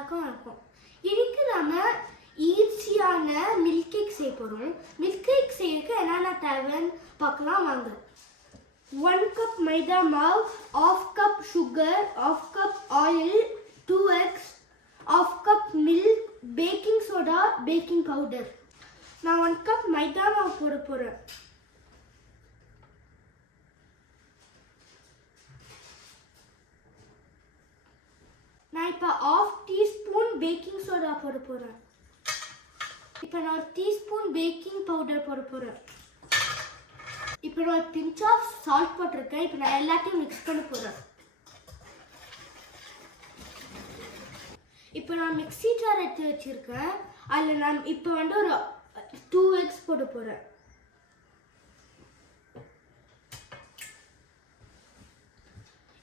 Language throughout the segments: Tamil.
எல்லாருக்கும் இருக்கும். இன்னைக்கு நம்ம ஈஸியான மில்க் கேக் செய்ய போகிறோம். மில்க் கேக் செய்யறதுக்கு என்னென்ன தேவைன்னு பார்க்கலாம் வாங்க. 1 cup மைதா மாவு, 1/2 cup sugar, 1/2 cup oil, 2 eggs, 1/2 cup milk, baking soda, baking powder. நான் 1 cup மைதா மாவு போட போகிறேன். நான் இப்போ 1/2 teaspoon பேக்கிங் சோடா போட போகிறேன். இப்போ நான் 1 teaspoon பேக்கிங் பவுடர் போட போகிறேன். இப்போ நான் பிஞ்ச் ஆஃப் சால்ட் போட்டிருக்கேன். இப்போ நான் எல்லாத்தையும் மிக்ஸ் பண்ண போகிறேன். இப்போ நான் மிக்ஸி ஜார் எடுத்து வச்சுருக்கேன். அதில் நான் இப்போ ஒரு 2 eggs போட போகிறேன்.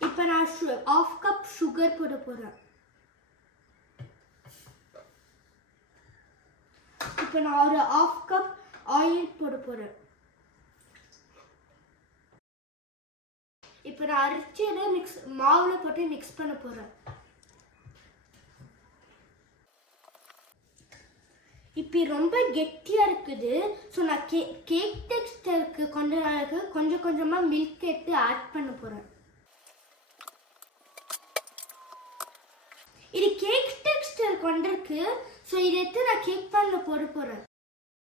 இப்போ நான் 1/2 cup சுகர் போட போகிறேன். இப்போ நான் ஒரு 1/2 cup ஆயில் போட போகிறேன். இப்போ நான் அரைச்சதை மாவில் போட்டு மிக்ஸ் பண்ண போகிறேன். இப்போ ரொம்ப கெட்டியாக இருக்குது. ஸோ நான் கேக் டெக்ஸ்டருக்கு கொஞ்சம் கொஞ்சமாக மில்க் எடுத்து ஆட் பண்ண போகிறேன். இது கேக் டெக்ஸ்டர் கொண்டிருக்கு. ஸோ இதை எடுத்து நான் கேக் பேனில் போட போகிறேன்.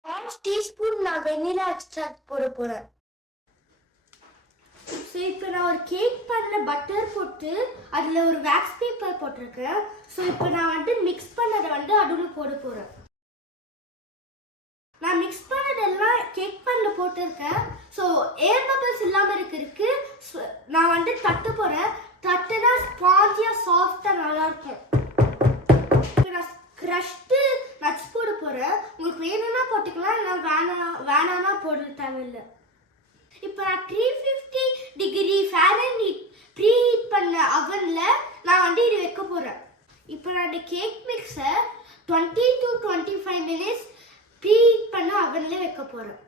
1 teaspoon நான் வெண்ணிலா எக்ஸ்ட்ராக்ட் போட போகிறேன். ஸோ இப்போ நான் ஒரு கேக் பேனில் பட்டர் போட்டு அதில் ஒரு வேக்ஸ் பேப்பர் போட்டிருக்கேன். ஸோ இப்போ நான் மிக்ஸ் பண்ணதை அடுவில் போட போகிறேன். நான் மிக்ஸ் பண்ணதெல்லாம் கேக் பேனில் போட்டிருக்கேன். ஸோ ஏர் பபிள்ஸ் இல்லாமல் இருக்கிறதுக்கு நான் தட்ட போகிறேன். தட்டுனா ஸ்பாஞ்சியாக சாஃப்டாக நல்லாயிருக்கும். இப்போ நான் க்ரஷ்டு நட்ஸ் போட போகிறேன். உங்களுக்கு வேணும்னா போட்டுக்கலாம், இல்லை வேணாம்னா போட தேவையில்லை. இப்போ நான் 350 degree Fahrenheit ப்ரீ ஹீட் பண்ண அவனில் நான் இது வைக்க போகிறேன். இப்போ நான் இந்த கேக் மிக்ஸை 20 to 25 minutes ப்ரீ ஹீட் பண்ண அவனில் வைக்க போகிறேன்.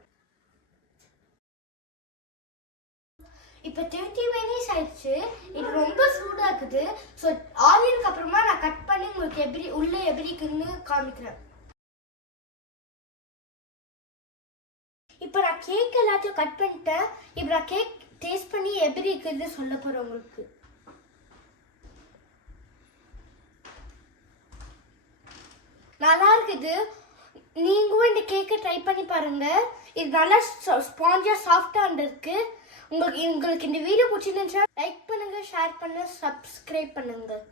இப்போ 30 minutes ஆயிடுச்சு. இது ரொம்ப சூடாக இருக்குது. ஸோ ஆனியனுக்கு அப்புறமா நான் கட் பண்ணி உங்களுக்கு உள்ளே எப்படி இருக்குன்னு காமிக்கிறேன். இப்போ நான் கேக் எல்லாத்தையும் கட் பண்ணிட்டேன். இப்போ நான் கேக் டேஸ்ட் பண்ணி எப்படி இருக்குன்னு சொல்ல போகிறேன் உங்களுக்கு. நல்லா இருக்குது. நீங்களும் இந்த கேக்கை ட்ரை பண்ணி பாருங்கள். இது நல்லா ஸ்பாஞ்சாக சாஃப்டாக இருக்கு. உங்களுக்கு இந்த வீடியோ பிடிச்சிருந்துச்சுன்னா லைக் பண்ணுங்கள், ஷேர் பண்ணுங்கள், சப்ஸ்கிரைப் பண்ணுங்கள்.